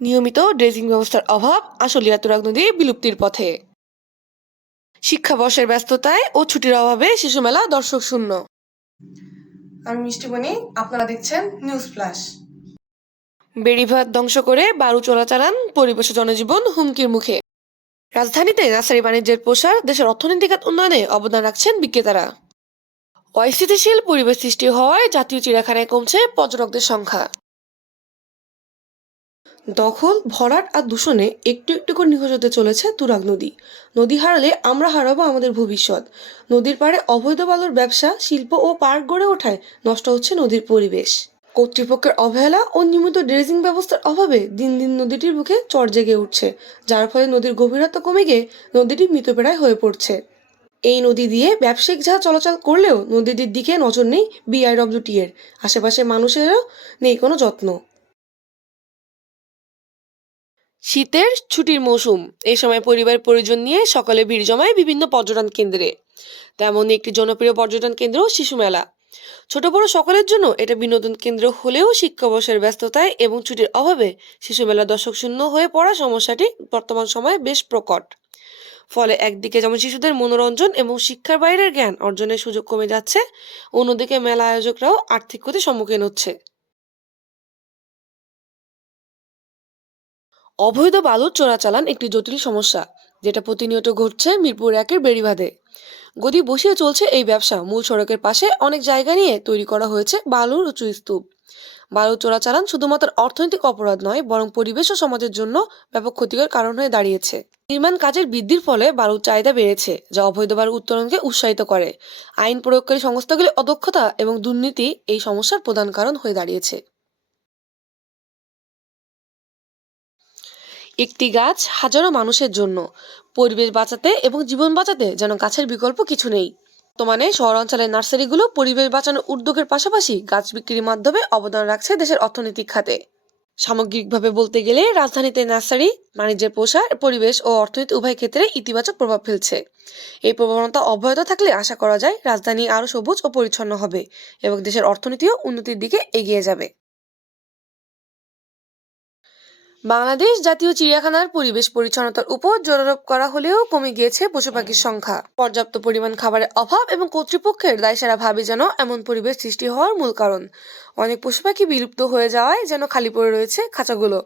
নিয়মিত ড্রেজিং ব্যবস্থার অভাব আশুলিয়া তুরাগ নদী বিলুপ্তির পথে। শিক্ষাবর্ষের ব্যস্ততায় ও ছুটির অভাবে শিশু মেলা দর্শক শূন্য। আমি মিষ্টিমণি, আপনারা দেখছেন নিউজ ফ্ল্যাশ। বেড়িভাত ধ্বংস করে বারু চোরাচালান, পরিবেশ ও জনজীবন হুমকির মুখে। রাজধানীতে নার্সারি বাণিজ্যের প্রসার দেশের অর্থনৈতিক উন্নয়নে অবদান রাখছেন বিক্রেতারা। অস্থিতিশীল পরিবেশ সৃষ্টি হওয়ায় জাতীয় চিড়িয়াখানায় কমছে পর্যটকদের সংখ্যা। দখল, ভরাট আর দূষণে একটু একটু করে নিখোঁজ হতে চলেছে তুরাগ নদী। নদী হারালে আমরা হারাবো আমাদের ভবিষ্যৎ। নদীর পাড়ে অবৈধ বালুর ব্যবসা, শিল্প ও পার্ক গড়ে ওঠায় নষ্ট হচ্ছে নদীর পরিবেশ। কর্তৃপক্ষের অবহেলা ও নিয়মিত ড্রেজিং ব্যবস্থার অভাবে দিন দিন নদীটির বুকে চর জেগে উঠছে, যার ফলে নদীর গভীরতা কমে গিয়ে নদীটি মৃতপ্রায় হয়ে পড়ছে। এই নদী দিয়ে ব্যবসায়িক জাহাজ চলাচল করলেও নদীটির দিকে নজর নেই বিআইডব্লিউটি এর। আশেপাশে মানুষেরও নেই কোনো যত্ন। শীতের ছুটির মৌসুম, এই সময় পরিবার পরিজন নিয়ে সকালে ভিড় জমায় বিভিন্ন পর্যটন কেন্দ্রে। তেমনই একটি জনপ্রিয় পর্যটন কেন্দ্র শিশু মেলা। ছোট বড় সকলের জন্য এটা বিনোদন কেন্দ্র হলেও শিক্ষাবর্ষের ব্যস্ততায় এবং ছুটির অভাবে শিশু মেলা দর্শক শূন্য হয়ে পড়া সমস্যাটি বর্তমান সময়ে বেশ প্রকট। ফলে একদিকে যেমন শিশুদের মনোরঞ্জন এবং শিক্ষার বাইরের জ্ঞান অর্জনের সুযোগ কমে যাচ্ছে, অন্যদিকে মেলা আয়োজকরাও আর্থিক ক্ষতির সম্মুখীন হচ্ছে। অবৈধ বালুর চোরাচালান একটি জটিল সমস্যা, যেটা প্রতিনিয়ত ঘটছে মিরপুর একের বেড়িবাঁধে। গদি বসিয়ে চলছে এই ব্যবসা। মূল সড়কের পাশে অনেক জায়গা নিয়ে তৈরি করা হয়েছে বালুর উঁচু স্তূপ। বালু চোরাচালান শুধুমাত্র অর্থনৈতিক অপরাধ নয়, বরং পরিবেশ ও সমাজের জন্য ব্যাপক ক্ষতিকর কারণ হয়ে দাঁড়িয়েছে। নির্মাণ কাজের বৃদ্ধির ফলে বালুর চাহিদা বেড়েছে, যা অবৈধ বালু উত্তোলনকে উৎসাহিত করে। আইন প্রয়োগকারী সংস্থাগুলির অদক্ষতা এবং দুর্নীতি এই সমস্যার প্রধান কারণ হয়ে দাঁড়িয়েছে। একটি গাছ হাজারো মানুষের জন্য। পরিবেশ বাঁচাতে এবং জীবন বাঁচাতে যেন গাছের বিকল্প কিছু নেই। বর্তমানে শহরাঞ্চলের নার্সারিগুলো পরিবেশ বাঁচানোর উদ্যোগের পাশাপাশি গাছ বিক্রির মাধ্যমে অবদান রাখছে দেশের অর্থনৈতিক খাতে। সামগ্রিকভাবে বলতে গেলে রাজধানীতে নার্সারি বাণিজ্যের প্রসার পরিবেশ ও অর্থনীতি উভয় ক্ষেত্রে ইতিবাচক প্রভাব ফেলছে। এই প্রবণতা অব্যাহত থাকলে আশা করা যায় রাজধানী আরও সবুজ ও পরিচ্ছন্ন হবে এবং দেশের অর্থনীতিও উন্নতির দিকে এগিয়ে যাবে। বাংলাদেশ জাতীয় চিড়িয়াখানার পরিবেশ পরিচ্ছন্নতার উপর জোর আরোপ করা হলেও কমে গিয়েছে পশু পাখির সংখ্যা। পর্যাপ্ত পরিমাণ খাবারের অভাব এবং কর্তৃপক্ষের দায়সারা ভাবে যেন এমন পরিবেশ সৃষ্টি হওয়ার মূল কারণ। অনেক পশু পাখি বিলুপ্ত হয়ে যাওয়ায় যেন খালি পড়ে রয়েছে খাঁচাগুলো।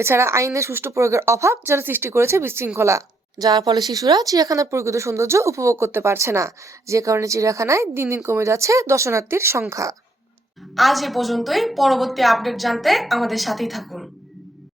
এছাড়া আইনের সুষ্ঠু প্রয়োগের অভাব যেন সৃষ্টি করেছে বিশৃঙ্খলা, যার ফলে শিশুরা চিড়িয়াখানার প্রকৃত সৌন্দর্য উপভোগ করতে পারছে না, যে কারণে চিড়িয়াখানায় দিন দিন কমে যাচ্ছে দর্শনার্থীর সংখ্যা। আজ এ পর্যন্তই। পরবর্তী আপডেট জানতে আমাদের সাথেই থাকুন।